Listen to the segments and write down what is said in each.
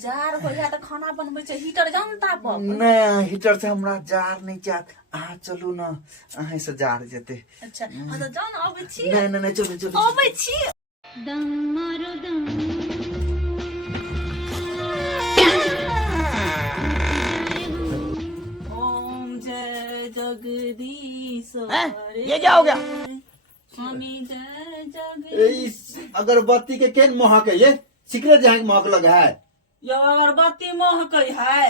Jar हो या तो खाना बनबे छै हीटर जानता पर नहीं हीटर से हमरा जार नहीं चाहत अहाँ चलू ना अहीं से जार जेते अच्छा हां तो जान आबै छी नहीं नहीं चलू चलू आबै छी दम मारो दम ओम जय जगदीश ये क्या हो गया स्वामी जय जगदीश अगरबत्ती के केन महक है ये सिगरेट जहाँ महक लगा है यो अगरबत्ती महकै है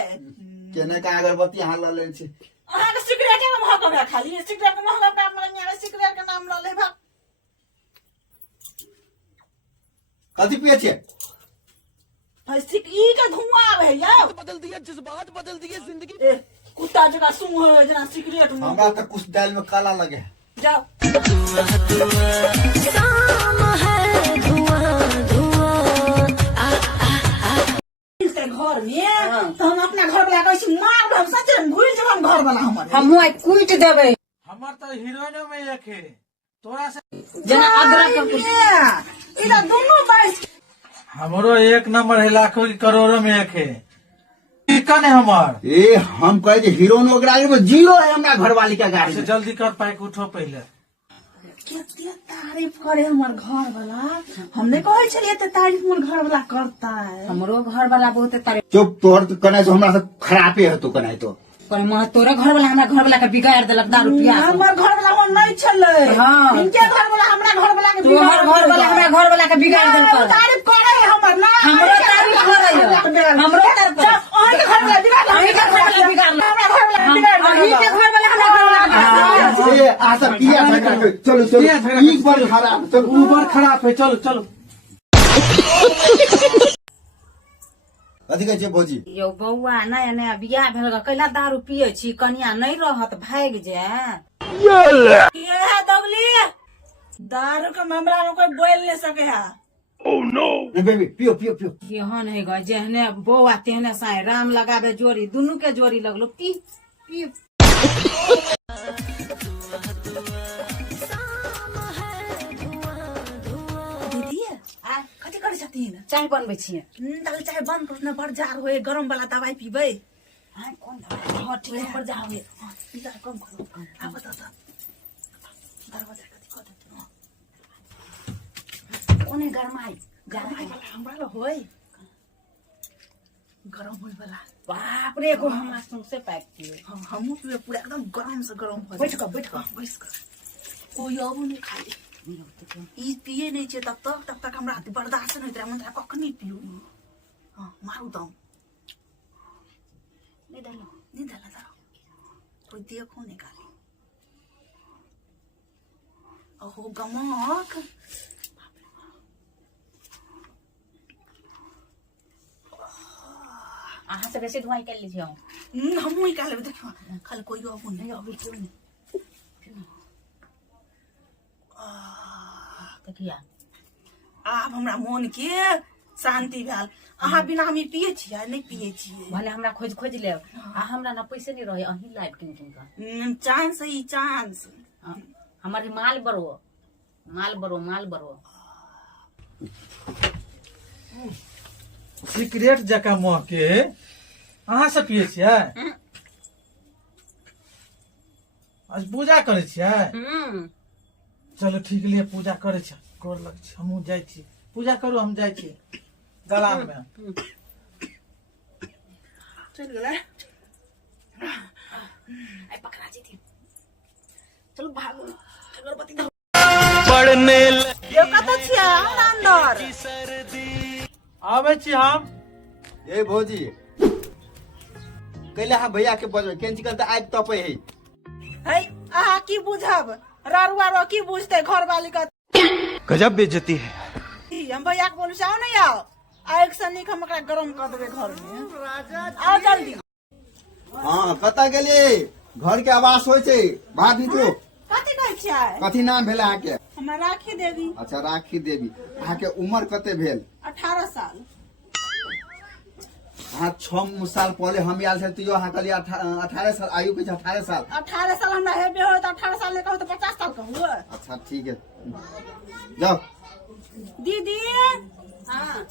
केने का अगरबत्ती यहाँ ला लेन छी अहाँ के सिगरेट के महक है खाली सिगरेट के महक का हमरा सिगरेट के नाम ला ले भा कथी पिए छे सिक ई के धुआं है यार बदल दिया जज्बात बदल दिए जिंदगी ए कुत्ता जगह सूंघ है जना सिगरेट में हमरा तो कुछ दाल में काला लगे है जाओ घर में तो हम अपना घर वाला कैसे मार दम सच में भूल जब घर वाला हमर हम हुआ कुट देबे हमार तो हीरोइनो में एक है तोरा से जना अदरक के इधर दोनों बाइस हमरो एक नंबर है लाखों की करोड़ों में एक है कन है हमार ए हम कहे जे हीरोइन ओकरा में जीरो है हमरा घरवाली का गाड़ी से में। जल्दी कर पाए के उठो पहले कितना तारीफ करे हमर घर वाला हमने कहे छलिए त तारीफ हमर घर वाला करता है हमरो घर वाला बहुत तारीफ चुप तोहर तो कने से हमरा से खराबे है तो कने तो पर मां तोरे घर वाला हमरा घर वाला के बिगाड़ देलक दारू पिया के। हमर घर वाला वो नहीं छले हाँ। इनके घर वाला हमरा घर वाला के तोहर घर वाला हमरा घर वाला के बिगाड़ देलक तारीफ करे है हमर ना हमरो तारीफ करे हमरो तारीफ अहीं के घर वाला बिगाड़ अहीं के घर वाला बिगाड़ हमरा घर वाला बिगाड़ अहीं के घर वाला हमरा घर वाला बिगाड़ ए आशा किया झगड़ा चलो चलो एक बार खराब चलो ऊपर खराब है चलो चलो कथी कहै छै भौजी यो बौआ नया नया बियाह भेल कैला दारू पिए छी कनिया नहीं रहत भाग जाए ये दगली दारू के मामला में कोई बोल नहीं सके है नहीं बेबी पियो पियो पियो केहन है ग जेहने बौआ तेहने साए राम लगावे जोड़ी दुनू के जोड़ी लगलो पी पी दीदी आ कथि करे छथिन चाय बनबै छियै तल चाय बंद कर न बड़ जार होए गरम वाला दवाई पीबे हां कोन दवाई हां ठीक है बड़ जार होए इधर कम करो आ बता तो दरवाजा कथि कर दे कोने गरमाई गरम वाला हमरा ल होए गरम होए वाला बाप रे को हम से पैक किए हमहु पीबे पूरा एकदम गरम से गरम हो बैठ कर कोई अब नहीं खाली ई पिए नहीं छे तब तक हमरा बर्दाश्त नहीं होता मन कखनी पियो हां मारू दम नहीं डाला कोई देखो निकाली ओहो गमक अहाँ से बेसी धुआं कर लीजिए हमहु निकाले देखो खाली कोई अब नहीं अभी क्यों नहीं देखिया आब हमरा मन के शांति भेल अहाँ बिना हमी पिए छियै नहीं पिए छियै भले हमरा खोज खोज ले आ हमरा ना पैसे नहीं रहे अही लाइव किन किन का चांस ही चांस हमारे माल बरो सिगरेट जका मुँह के अहाँ से पिए छियै आज पूजा करे छियै चलो ठीक लिए पूजा करे छ कर लग छ हमहु जाय छी पूजा करू हम जाय छी दलान में चल गेलै आई पकड़ा जी थी चलो भागो अगरबत्ती पढ़ने यो कत छियै हमरा अंदर आवे छी हम ए भौजी कैले हाँ भैया के बजबै केन चिकन त आइ तपै है है अहाँ की बुझब रारुआ रो की बुझते घर वाली का गजब बेइज्जती है हम भैया के बोलू आओ नहीं आओ आग से निक हम एकरा गरम कर देबे घर में आओ जल्दी हाँ कतऽ गेलियै घर के आवाज होइ छै बाहर निकलो कथि कहै छियै कथी नाम भेल अहाँ के हमरा राखी देवी अच्छा राखी देवी अहाँ के उम्र कते भेल 18 साल हाँ 6 साल पहले हम आयल छल तो अहाँ कहलियै 18 साल आयु के 18 साल 18 साल हमरा हेबे हो त 18 साल ले कहू त 50 साल कहू अच्छा ठीक है जाओ दीदी हां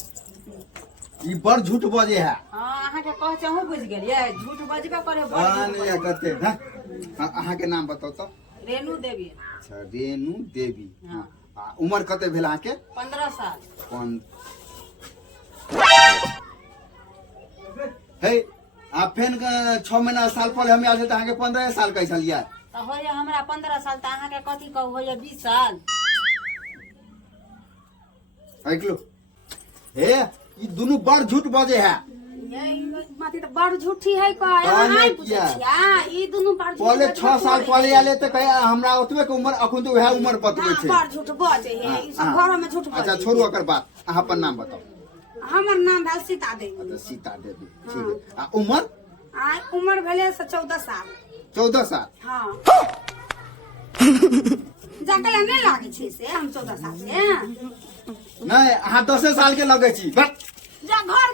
ई बड़ झूठ बजे है। हाँ अहाँ के कह चाहू बुझ गेलिए झूठ बजबे करे नहीं करते हैं। अहाँ के नाम बताओ तो। रेणु देवी। अच्छा रेणु देवी। उम्र कते भेल अहाँ के? 15 साल। हे आ फेन 6 महीना साल पहले हमें आयल त अहाँ के 15 साल कैसा लिया? तो होय हमरा 15 साल त अहाँ के कथी कहू होय 20 साल। आइकलो हे ई दुनु बड़ झूठ बजे है। माथि त बड़ झूठी है का कहले आई किया? बुझिया ई दुनु बड़ झूठ पहले 6 साल पहले आले त कहे हमरा ओतबे के उम्र अखन तो वह उम्र बतबै छै। बड़ झूठ बजे है ई सब घर में झूठ बजे। अच्छा छोड़ू ओकर बात, अहाँ अपन नाम बताओ। हमर नाम भेल सीता देवी। अच्छा सीता देवी ठीक है। आ उम्र? आ उम्र भेले से 14 साल। 14 साल। हाँ जाके नहीं लागे छी से हम 14 साल के नहीं अहाँ 10 साल के लगे छी। बस जा घर